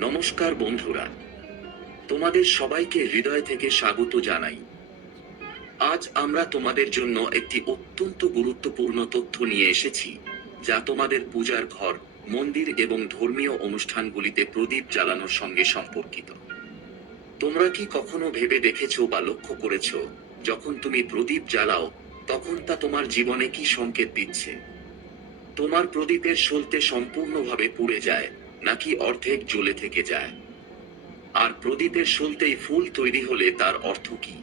নমস্কার বন্ধুরা, তোমাদের সবাইকে হৃদয় থেকে স্বাগত জানাই। আজ আমরা তোমাদের জন্য একটি অত্যন্ত গুরুত্বপূর্ণ তথ্য নিয়ে এসেছি, যা তোমাদের পূজার ঘর, মন্দির এবং ধর্মীয় অনুষ্ঠানগুলিতে প্রদীপ জ্বালানোর সঙ্গে সম্পর্কিত। তোমরা কি কখনো ভেবে দেখেছ বা লক্ষ্য করেছ, যখন তুমি প্রদীপ জ্বালাও, তখন তা তোমার জীবনে কি সংকেত দিচ্ছে? তোমার প্রদীপের সলতে সম্পূর্ণভাবে পুড়ে যায় নাকি অর্ধেক জ্বলে থেকে যায়। আর প্রদীপের সলতেই ফুল তৈরি হলে তার অর্থ কি?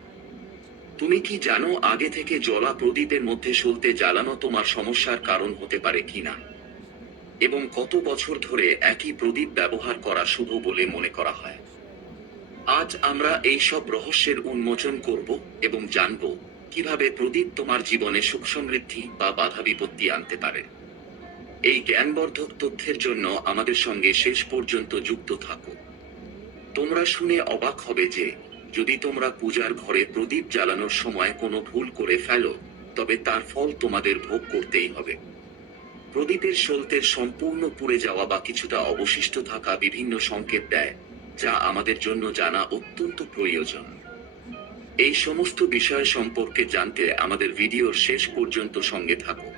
তুমি কি জানো আগে থেকে জ্বলা প্রদীপের মধ্যে সলতে জ্বালানো তোমার সমস্যার কারণ হতে পারে কিনা এবং কত বছর ধরে একই প্রদীপ ব্যবহার করা শুভ বলে মনে করা হয়? আজ আমরা এই সব রহস্যের উন্মোচন করব এবং জানব কীভাবে প্রদীপ তোমার জীবনে সুখ সমৃদ্ধি বা বাধা বিপত্তি আনতে পারে। এই জ্ঞানবর্ধক তথ্যের জন্য আমাদের সঙ্গে শেষ পর্যন্ত যুক্ত থাকো। তোমরা শুনে অবাক হবে যে, যদি তোমরা পূজার ঘরে প্রদীপ জ্বালানোর সময় কোনো ভুল করে ফেলো, তবে তার ফল তোমাদের ভোগ করতেই হবে। প্রদীপের সলতের সম্পূর্ণ পুড়ে যাওয়া বা কিছুটা অবশিষ্ট থাকা বিভিন্ন সংকেত দেয়, যা আমাদের জন্য জানা অত্যন্ত প্রয়োজন। এই সমস্ত বিষয় সম্পর্কে জানতে আমাদের ভিডিওর শেষ পর্যন্ত সঙ্গে থাকো।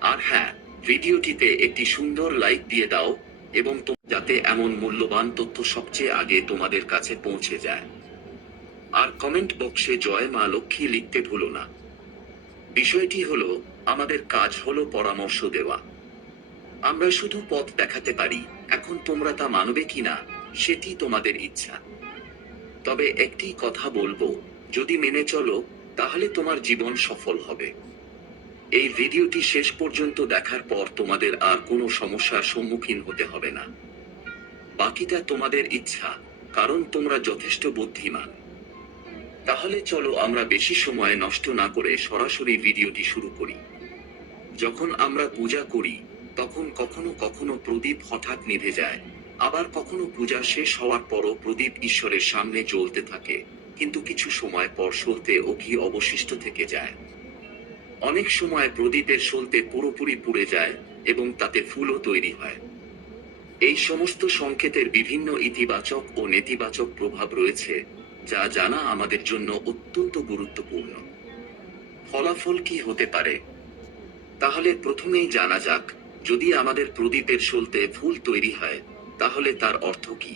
আর হ্যাঁ ভিডিওটিতে একটি সুন্দর লাইক দিয়ে দাও এবং যাতে এমন মূল্যবান তথ্য সবচেয়ে আগে তোমাদের কাছে পৌঁছে যায়। আর কমেন্ট বক্সে জয় মা লক্ষ্মী লিখতে ভুলো না। বিষয়টি হলো, আমাদের কাজ হলো পরামর্শ দেওয়া। আমরা শুধু পথ দেখাতে পারি, এখন তোমরা তা মানবে কিনা সেটি তোমাদের ইচ্ছা। তবে একটি কথা বলব, যদি মেনে চলো, তাহলে তোমার জীবন সফল হবে। এই ভিডিওটি শেষ পর্যন্ত দেখার পর তোমাদের আর কোনো সমস্যার সম্মুখীন হতে হবে না। বাকিটা তোমাদের ইচ্ছা, কারণ তোমরা যথেষ্ট বুদ্ধিমান। তাহলে চলো আমরা বেশি সময় নষ্ট না করে সরাসরি ভিডিওটি শুরু করি। যখন আমরা পূজা করি, তখন কখনো কখনো প্রদীপ হঠাৎ নিভে যায়। আবার কখনো পূজা শেষ হওয়ার পরও প্রদীপ ঈশ্বরের সামনে জ্বলতে থাকে, কিন্তু কিছু সময় পর সলতে ও ঘি অবশিষ্ট থেকে যায়। অনেক সময় প্রদীপের সলতে পুরোপুরি পুড়ে যায় এবং তাতে ফুলও তৈরি হয়। এই সমস্ত সংকেতের বিভিন্ন ইতিবাচক ও নেতিবাচক প্রভাব রয়েছে, যা জানা আমাদের জন্য অত্যন্ত গুরুত্বপূর্ণ। ফলাফল কি হতে পারে? তাহলে প্রথমেই জানা যাক, যদি আমাদের প্রদীপের সলতে ফুল তৈরি হয়, তাহলে তার অর্থ কি?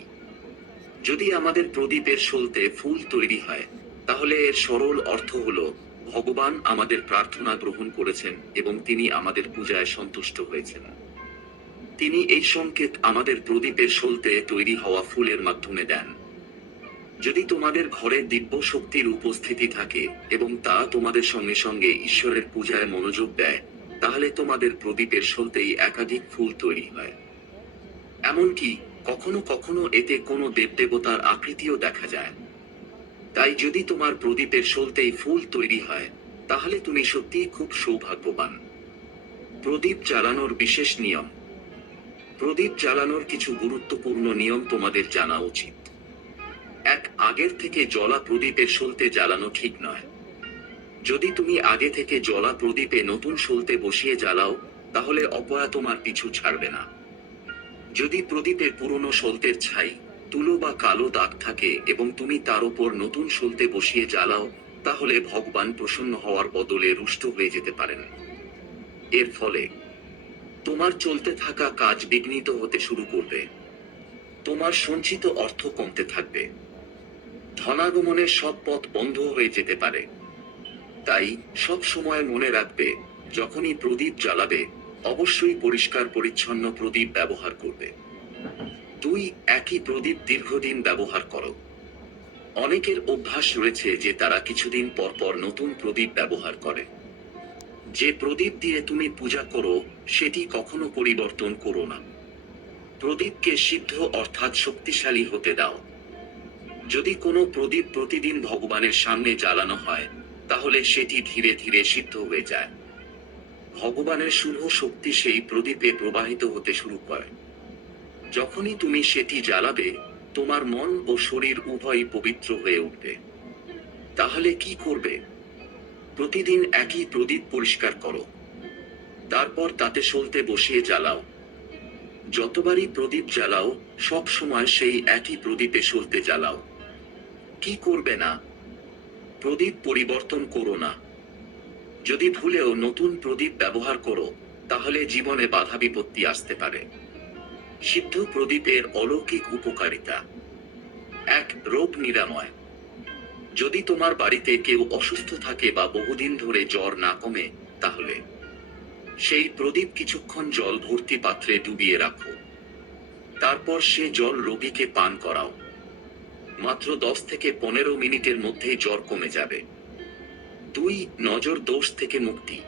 যদি আমাদের প্রদীপের সলতে ফুল তৈরি হয়, তাহলে এর সরল অর্থ হলো ভগবান আমাদের প্রার্থনা গ্রহণ করেছেন এবং তিনি আমাদের পূজায় সন্তুষ্ট হয়েছেন। তিনি এই সংকেত আমাদের প্রদীপের সলতে তৈরি হওয়া ফুলের মাধ্যমে দেন। যদি তোমাদের ঘরে দিব্য শক্তির উপস্থিতি থাকে এবং তা তোমাদের সঙ্গে সঙ্গে ঈশ্বরের পূজায় মনোযোগ দেয়, তাহলে তোমাদের প্রদীপের সলতেই একাধিক ফুল তৈরি হয়। এমনকি কখনো কখনো এতে কোনো দেবদেবতার আকৃতিও দেখা যায়। তাই যদি তোমার প্রদীপের সলতেই ফুল তৈরি হয়, তাহলে তুমি সত্যিই খুব সৌভাগ্যবান। প্রদীপ জ্বালানোর বিশেষ নিয়ম। প্রদীপ জ্বালানোর কিছু গুরুত্বপূর্ণ নিয়ম তোমাদের জানা উচিত। এক আগের থেকে জলা প্রদীপের সলতে জ্বালানো ঠিক নয়। যদি তুমি আগে থেকে জলা প্রদীপে নতুন সলতে বসিয়ে জ্বালাও, তাহলে অপয়া তোমার পিছু ছাড়বে না। যদি প্রদীপে পুরনো সলতের ছাই তুলো বা কালো দাগ থাকে এবং তুমি তার উপর নতুন সলতে বসিয়ে জ্বালাও, তাহলে ভগবান প্রসন্ন হওয়ার বদলে রুষ্ট হয়ে যেতে পারেন। এর ফলে তোমার চলতে থাকা কাজ বিঘ্নিত হতে শুরু করবে। তোমার সঞ্চিত অর্থ কমতে থাকবে। ধনাগমনের সব পথ বন্ধ হয়ে যেতে পারে। তাই সব সময় মনে রাখবে, যখনই প্রদীপ জ্বালাবে, অবশ্যই পরিষ্কার পরিচ্ছন্ন প্রদীপ ব্যবহার করবে। দুই একই প্রদীপ দীর্ঘদিন ব্যবহার করো। অনেকের অভ্যাস রয়েছে যে তারা কিছুদিন পর পর নতুন প্রদীপ ব্যবহার করে। যে প্রদীপ দিয়ে তুমি পূজা করো, সেটি কখনো পরিবর্তন করো না। প্রদীপকে সিদ্ধ অর্থাৎ শক্তিশালী হতে দাও। যদি কোনো প্রদীপ প্রতিদিন ভগবানের সামনে জ্বালানো হয়, তাহলে সেটি ধীরে ধীরে সিদ্ধ হয়ে যায়। ভগবানের শুভ শক্তি সেই প্রদীপে প্রবাহিত হতে শুরু করে। যখনই তুমি সেটি জ্বালাবে, তোমার মন ও শরীর উভয়ই পবিত্র হয়ে উঠবে। তাহলে কি করবে? প্রতিদিন একই প্রদীপ পরিষ্কার করো। তারপর তাতে সলতে বসিয়ে জ্বালাও। যতবারই প্রদীপ জ্বালাও, সব সময় সেই একই প্রদীপে সলতে জ্বালাও। কি করবে না? প্রদীপ পরিবর্তন করো না। যদি ভুলেও নতুন প্রদীপ ব্যবহার করো, তাহলে জীবনে বাধা বিপত্তি আসতে পারে। সিদ্ধ প্রদীপের অলৌকিক উপকারিতা। এক রোগ নিরাময়। যদি তোমার বাড়িতে কেউ অসুস্থ থাকে বা বহুদিন ধরে জ্বর না কমে, তাহলে সেই প্রদীপ কিছুক্ষণ জল ভর্তি পাত্রে ডুবিয়ে রাখো। তারপর সে জল রোগীকে পান করাও। মাত্র দশ থেকে পনেরো মিনিটের মধ্যেই জ্বর কমে যাবে। দুই, নজর দোষ থেকে মুক্তি।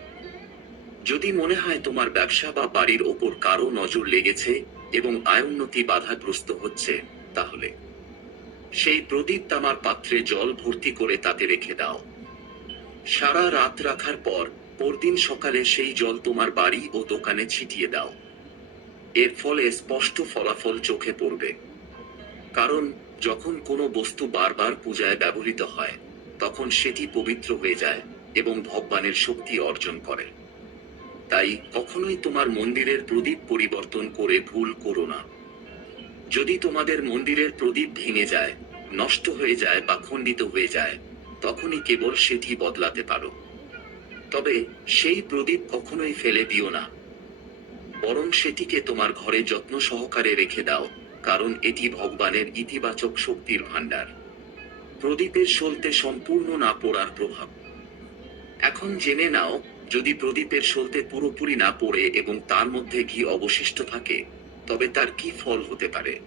যদি মনে হয় তোমার ব্যবসা বা বাড়ির ওপর কারও নজর লেগেছে এবং আয়োন্নতি বাধাগ্রস্ত হচ্ছে, তাহলে। সেই প্রদীপ তামার পাত্রে জল ভর্তি করে তাতে রেখে দাও। সারা রাত রাখার পর পরদিন সকালে সেই জল তোমার বাড়ি ও দোকানে ছিটিয়ে দাও। এর ফলে স্পষ্ট ফলাফল চোখে পড়বে। কারণ যখন কোনো বস্তু বারবার পূজায় ব্যবহৃত হয়, তখন সেটি পবিত্র হয়ে যায় এবং ভগবানের শক্তি অর্জন করে। তাই কখনোই তোমার মন্দিরের প্রদীপ পরিবর্তন করে ভুল করো না। যদি তোমাদের মন্দিরের প্রদীপ ভেঙে যায়, নষ্ট হয়ে যায় বা খণ্ডিত হয়ে যায়, তখনই কেবল সেটি বদলাতে পারো। তবে সেই প্রদীপ কখনোই ফেলে দিও না। বরং সেটিকে তোমার ঘরে যত্ন সহকারে রেখে দাও, কারণ এটি ভগবানের ইতিবাচক শক্তির ভাণ্ডার। প্রদীপের সলতে সম্পূর্ণ না পড়ার প্রভাব। এখন জেনে নাও যদি প্রদীপের সলতে পুরোপুরি না পড়ে এবং তার মধ্যে ঘি অবশিষ্ট থাকে, তবে তার কি ফল হতে পারে?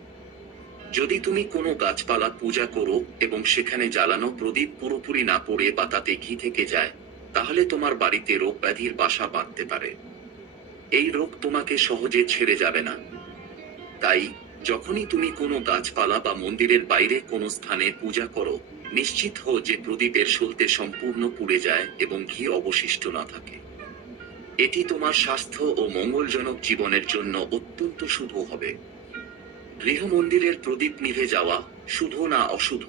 যদি তুমি কোনো গাছপালা পূজা করো এবং সেখানে জ্বালানো প্রদীপ পুরোপুরি না পড়ে বা তাতে ঘি থেকে যায়, তাহলে তোমার বাড়িতে রোগ ব্যাধির বাসা বাঁধতে পারে। এই রোগ তোমাকে সহজে ছেড়ে যাবে না। তাই, যখনই তুমি কোনো গাছপালা বা মন্দিরের বাইরে কোনো স্থানে পূজা করো নিশ্চিত হও যে প্রদীপের সলতে সম্পূর্ণ পুড়ে যায় এবং ঘি অবশিষ্ট না থাকে। এটি তোমার স্বাস্থ্য ও মঙ্গলজনক জীবনের জন্য অত্যন্ত শুভ হবে। গৃহমন্দিরের প্রদীপ নিভে যাওয়া শুভ না অশুভ।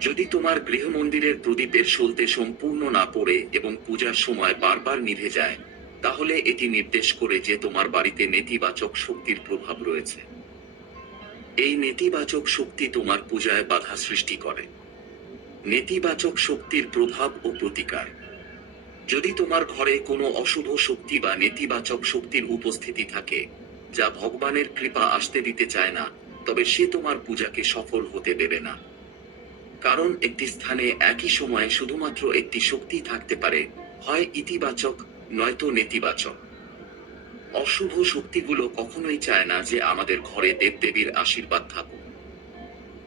যদি তোমার গৃহমন্দিরের প্রদীপের সলতে সম্পূর্ণ না পড়ে এবং পূজার সময় বারবার নিভে যায়, তাহলে এটি নির্দেশ করে যে তোমার বাড়িতে নেতিবাচক শক্তির প্রভাব রয়েছে। এই নেতিবাচক শক্তি তোমার পূজায় বাধা সৃষ্টি করে। নেতিবাচক শক্তির প্রভাব ও প্রতিকার। যদি তোমার ঘরে কোনো অশুভ শক্তি বা নেতিবাচক শক্তির উপস্থিতি থাকে, যা ভগবানের কৃপা আসতে দিতে চায় না, তবে সে তোমার পূজাকে সফল হতে দেবে না। কারণ একটি স্থানে একই সময়ে শুধুমাত্র একটি শক্তি থাকতে পারে, হয় ইতিবাচক, নয়তো নেতিবাচক। অশুভ শক্তিগুলো কখনোই চায় না যে আমাদের ঘরে দেবদেবীর আশীর্বাদ থাকুক।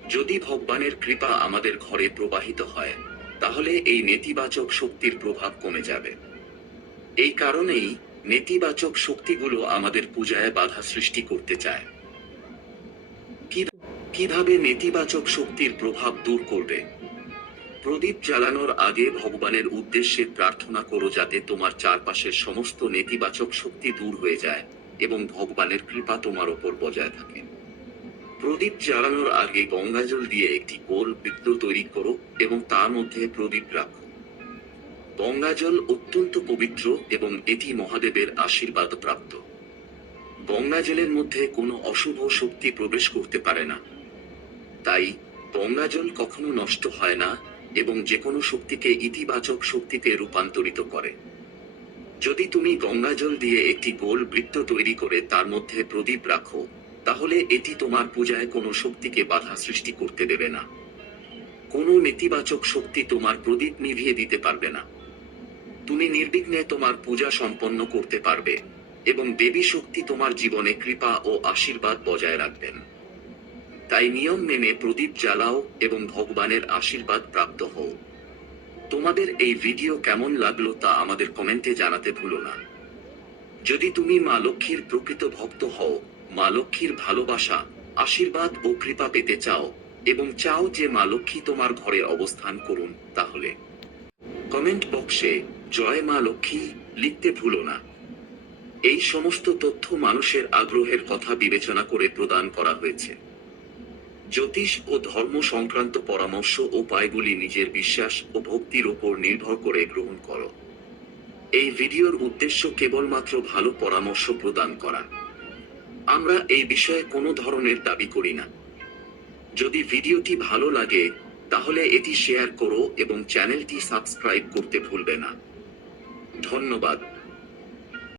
যদি ভগবানের কৃপা আমাদের ঘরে প্রবাহিত হয়, তাহলে এই নেতিবাচক শক্তির প্রভাব কমে যাবে। এই কারণেই নেতিবাচক শক্তিগুলো আমাদের পূজায় বাধা সৃষ্টি করতে চায়। কীভাবে নেতিবাচক শক্তির প্রভাব দূর করবে? প্রদীপ জ্বালানোর আগে ভগবানের উদ্দেশ্যে প্রার্থনা করো যাতে তোমার চারপাশের সমস্ত নেতিবাচক শক্তি দূর হয়ে যায় এবং ভগবানের কৃপা তোমার ওপর বজায় থাকে। প্রদীপ জ্বালানোর আগে গঙ্গাজল দিয়ে একটি গোল বৃত্ত তৈরি করো এবং তার মধ্যে প্রদীপ রাখো। গঙ্গাজল অত্যন্ত পবিত্র এবং এটি মহাদেবের আশীর্বাদ প্রাপ্ত। গঙ্গাজলের মধ্যে কোনো অশুভ শক্তি প্রবেশ করতে পারে না। তাই গঙ্গাজল কখনো নষ্ট হয় না এবং যে কোনো শক্তিকে ইতিবাচক শক্তিতে রূপান্তরিত করে। যদি তুমি গঙ্গাজল দিয়ে একটি গোল বৃত্ত তৈরি করে তার মধ্যে প্রদীপ রাখো, তাহলে এটি তোমার পূজায় কোনো শক্তিকে বাধা সৃষ্টি করতে দেবে না। কোনো নেতিবাচক শক্তি তোমার প্রদীপ নিভিয়ে দিতে পারবে না। তুমি নির্বিঘ্নে তোমার পূজা সম্পন্ন করতে পারবে এবং দেবী শক্তি তোমার জীবনে কৃপা ও আশীর্বাদ বজায় রাখবেন। তাই নিয়ম মেনে প্রদীপ জ্বালাও এবং ভগবানের আশীর্বাদ প্রাপ্ত হও। তোমাদের এই ভিডিও কেমন লাগল তা আমাদের কমেন্টে জানাতে ভুলো না। যদি তুমি মা লক্ষ্মীর প্রকৃত ভক্ত হও, মা লক্ষ্মীর ভালোবাসা, আশীর্বাদ ও কৃপা পেতে চাও এবং চাও যে মা লক্ষ্মী তোমার ঘরে অবস্থান করুন, তাহলে। কমেন্ট বক্সে, জয় মা লক্ষ্মী লিখতে ভুলো না। এই সমস্ত তথ্য মানুষের আগ্রহের কথা বিবেচনা করে প্রদান করা হয়েছে। জ্যোতিষ ও ধর্ম সংক্রান্ত পরামর্শ উপায়গুলি নিজের বিশ্বাস ও ভক্তির উপর নির্ভর করে গ্রহণ করো। এই ভিডিওর উদ্দেশ্য কেবলমাত্র ভালো পরামর্শ প্রদান করা। আমরা এই বিষয়ে কোনো ধরনের দাবি করি না। যদি ভিডিওটি ভালো লাগে, তাহলে এটি শেয়ার করো এবং চ্যানেলটি সাবস্ক্রাইব করতে ভুলবে না। ধন্যবাদ।